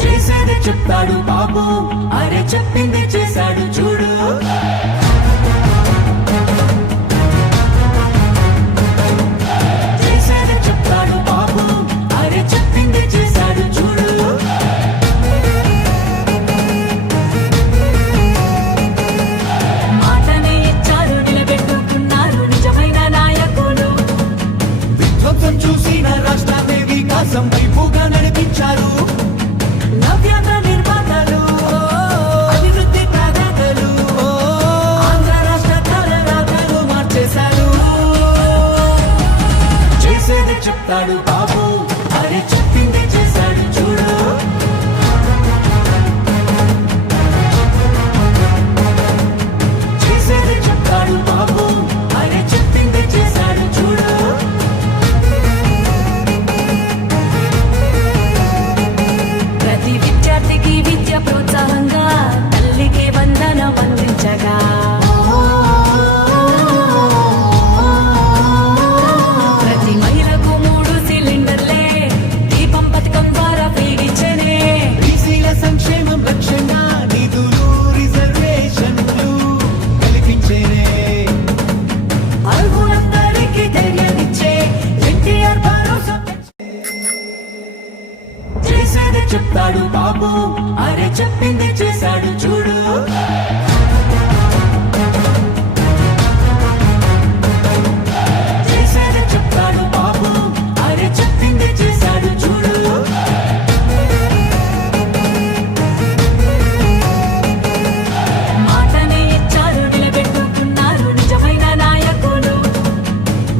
చేసేది చెప్తాడు బాబు, అరే చెప్పింది చేశాడు చూడు. చేసేది చెప్తాడు బాబు, అరే చెప్పింది చేశాడు చూడు. మాటనే ఇచ్చారు, నిలబెట్టుకున్నారు నిజమైన నాయకులు. విధ్వంసం చూసిన రాష్ట్రాన్ని వికాసం వైపుగా నడిపించారు. నవ్యాంధ్ర నిర్మాతలు, అభివృద్ధి ప్రదాతలు, ఆంధ్ర రాష్ట్ర తలరాతలు మార్చేశారు. చేసేది చెప్తాడు బాబు, అరే చెప్పింది చేశాడు చూడు. చేసేది చెప్తాడు బాబు, అరే చెప్పింది చేశాడు చూడు. ప్రతి విద్యార్థికి విద్య ప్రోత్సాహంగా తల్లికి వందనం అందించగా, ప్రతి మహిళకు 3 సిలిండర్లే దీపం పథకం ద్వారా పీడించనే. బీసీల సంక్షేమం లక్ష్యంగా నిధులు రిజర్వేషన్లు కల్పించేనే. అర్హులందరికీ ధైర్యాన్నిచ్చే ఎన్టీఆర్ భరోసా. చేసేది చెప్తాడు బాబు, అరే చెప్పింది చేశాడు చూడు. చేసేది చెప్తాడు బాబు, అరే చెప్పింది చేశాడు చూడు. మాటనే ఇచ్చారు, నిలబెట్టుకున్నారు నిజమైన నాయకులు.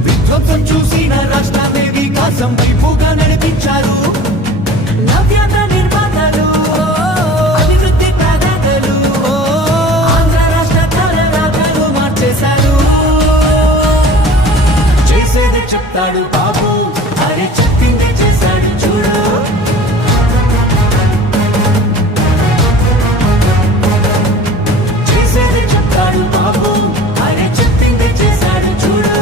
విధ్వంసం చూసిన రాష్ట్రాన్ని వికాసం వైపుగా నడిపించారు. నవ్యాంధ్ర నిర్మాతలు, అభివృద్ధి ప్రదాతలు, ఆంధ్ర రాష్ట్ర తలరాతలు మార్చేశారు. చేసేది చెప్తాడు బాబు, అరే చెప్పింది చేశాడు చూడు. చేసేది చెప్తాడు బాబు, అరే చెప్పింది చేశాడు చూడు.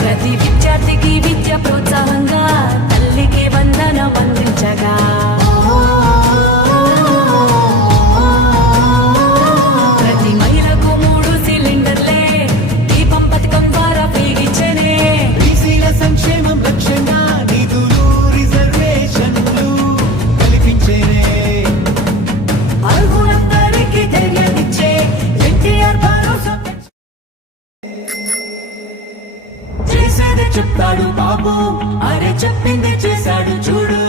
ప్రతి విద్యార్థికి విద్య ప్రోత్సాహంగా తల్లికి వందనం అందించగా, ప్రతి మహిళకు 3 సిలిండర్లే దీపం పథకం ద్వారా పీడించనే. బీసీల సంక్షేమం లక్ష్యంగా నిధులు రిజర్వేషన్లు కల్పించేనే. అర్హులందరికీ ధైర్యాన్నిచ్చే ఎన్టీఆర్ భరోసా. చేసేది చెప్తాడు బాబు, అరే చెప్పింది చేశాడు చూడు.